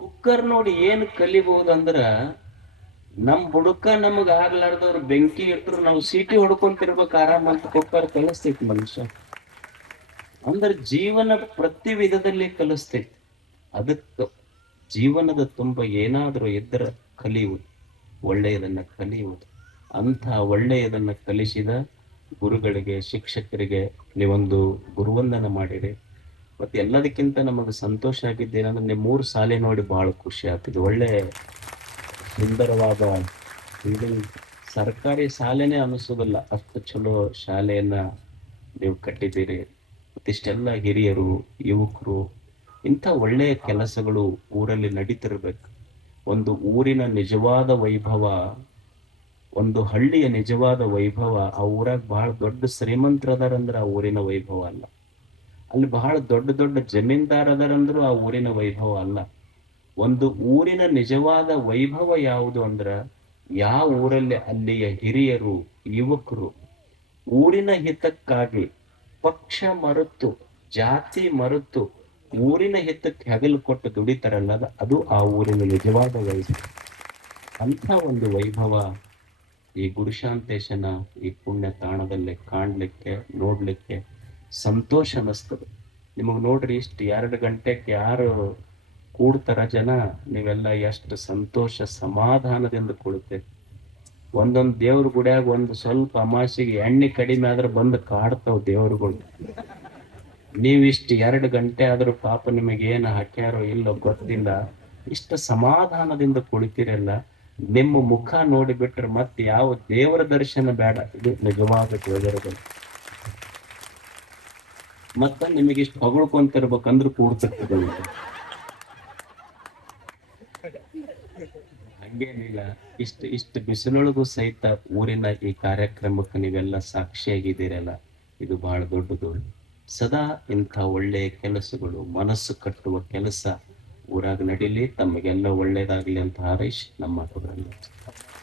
ಕುಕ್ಕರ್ ನೋಡಿ ಏನ್ ಕಲಿಬಹುದು ಅಂದ್ರ, ನಮ್ ಬುಡಕ ನಮಗ್ ಆಗ್ಲಾರ್ದವ್ರು ಬೆಂಕಿ ಇಟ್ಟರು ನಾವು ಸೀಟಿ ಹೊಡ್ಕೊಂತಿರ್ಬೇಕು ಆರಾಮ ಅಂತ ಕುಕ್ಕರ್ ಕಲಿಸ್ತೈತಿ ಮನುಷ್ಯ. ಅಂದ್ರೆ ಜೀವನ ಪ್ರತಿ ವಿಧದಲ್ಲಿ ಕಲಿಸ್ತೈತಿ. ಅದಕ್ಕೆ ಜೀವನದ ತುಂಬ ಏನಾದ್ರೂ ಇದ್ದರೆ ಕಲಿಯುವುದು, ಒಳ್ಳೆಯದನ್ನ ಕಲಿಯುವುದು. ಅಂಥ ಒಳ್ಳೆಯದನ್ನ ಕಲಿಸಿದ ಗುರುಗಳಿಗೆ ಶಿಕ್ಷಕರಿಗೆ ನೀವೊಂದು ಗುರುವಂದನ ಮಾಡಿರಿ. ಮತ್ತೆ ಎಲ್ಲದಕ್ಕಿಂತ ನಮಗೆ ಸಂತೋಷ ಆಗಿದ್ದೇನೆಂದ್ರೆ ನಿಮ್ಮೂರು ಶಾಲೆ ನೋಡಿ ಬಹಳ ಖುಷಿ ಆಗ್ತಿದೆ. ಒಳ್ಳೆ ಸುಂದರವಾದ ಬಿಲ್ಡಿಂಗ್, ಸರ್ಕಾರಿ ಶಾಲೆನೇ ಅನಿಸೋದಿಲ್ಲ, ಅಷ್ಟು ಚಲೋ ಶಾಲೆಯನ್ನ ನೀವು ಕಟ್ಟಿದ್ದೀರಿ. ಮತ್ತಿಷ್ಟೆಲ್ಲ ಹಿರಿಯರು ಯುವಕರು, ಇಂಥ ಒಳ್ಳೆಯ ಕೆಲಸಗಳು ಊರಲ್ಲಿ ನಡೀತಿರ್ಬೇಕು. ಒಂದು ಊರಿನ ನಿಜವಾದ ವೈಭವ, ಒಂದು ಹಳ್ಳಿಯ ನಿಜವಾದ ವೈಭವ, ಆ ಊರಾಗ ಬಹಳ ದೊಡ್ಡ ಶ್ರೀಮಂತರದಾರಂದ್ರೆ ಆ ಊರಿನ ವೈಭವ ಅಲ್ಲ, ಅಲ್ಲಿ ಬಹಳ ದೊಡ್ಡ ದೊಡ್ಡ ಜಮೀನ್ದಾರದಾರಂದ್ರೂ ಆ ಊರಿನ ವೈಭವ ಅಲ್ಲ. ಒಂದು ಊರಿನ ನಿಜವಾದ ವೈಭವ ಯಾವುದು ಅಂದ್ರ, ಯಾವ ಊರಲ್ಲಿ ಅಲ್ಲಿಯ ಹಿರಿಯರು ಯುವಕರು ಊರಿನ ಹಿತಕ್ಕಾಗಿ ಪಕ್ಷ ಮರೆತು ಜಾತಿ ಮರೆತು ಊರಿನ ಹಿತಕ್ಕೆ ಹೆಗಲು ಕೊಟ್ಟು ದುಡಿತಾರಲ್ಲ, ಅದು ಆ ಊರಿನ ನಿಜವಾದ ವೈಭವ. ಅಂಥ ಒಂದು ವೈಭವ ಈ ಗುರುಶಾಂತೇಶನ ಈ ಪುಣ್ಯ ತಾಣದಲ್ಲಿ ಕಾಣ್ಲಿಕ್ಕೆ ನೋಡ್ಲಿಕ್ಕೆ ಸಂತೋಷ ಅನಿಸ್ತದೆ. ನಿಮಗ್ ನೋಡ್ರಿ, ಇಷ್ಟು 2 ಗಂಟೆಗೆ ಯಾರು ಕೂಡ್ತಾರ ಜನ, ನೀವೆಲ್ಲ ಎಷ್ಟು ಸಂತೋಷ ಸಮಾಧಾನದಿಂದ ಕುಳಿತೇವೆ. ಒಂದೊಂದು ದೇವ್ರ ಗುಡಿಯಾಗ ಒಂದು ಸ್ವಲ್ಪ ಅಮಾಸಿಗೆ ಎಣ್ಣೆ ಕಡಿಮೆ ಆದ್ರೆ ಬಂದು ಕಾಡ್ತಾವ ದೇವ್ರುಗಳು. ನೀವಿಷ್ಟು 2 ಗಂಟೆ ಆದ್ರೂ ಪಾಪ ನಿಮಗೆ ಏನು ಹಾಕ್ಯಾರೋ ಇಲ್ಲೋ ಗೊತ್ತಿಲ್ಲ, ಇಷ್ಟ ಸಮಾಧಾನದಿಂದ ಕುಳಿತಿರಲ್ಲ. ನಿಮ್ಮ ಮುಖ ನೋಡಿಬಿಟ್ರೆ ಮತ್ತೆ ಯಾವ ದೇವರ ದರ್ಶನ ಬೇಡ. ಇದು ನಿಜವಾದ ದೇವರುಗಳು. ಮತ್ತ ನಿಮಗಿಷ್ಟು ಹೊಗಳ್ಕೊಂತಿರ್ಬೇಕಂದ್ರೆ ಕೂಡ್ತಿರ್ತದೆ. ಹಂಗೇನಿಲ್ಲ, ಇಷ್ಟು ಬಿಸಿಲೊಳಗೂ ಸಹಿತ ಊರಿನ ಈ ಕಾರ್ಯಕ್ರಮಕ್ಕೆ ನೀವೆಲ್ಲ ಸಾಕ್ಷಿಯಾಗಿದ್ದೀರಲ್ಲ, ಇದು ಬಹಳ ದೊಡ್ಡದು. ಸದಾ ಇಂಥ ಒಳ್ಳೆಯ ಕೆಲಸಗಳು, ಮನಸ್ಸು ಕಟ್ಟುವ ಕೆಲಸ ಊರಾಗ ನಡೀಲಿ. ತಮಗೆಲ್ಲ ಒಳ್ಳೇದಾಗ್ಲಿ ಅಂತ ಹಾರೈಸಿ ನಮ್ಮ ಮಾತುಗಳನ್ನು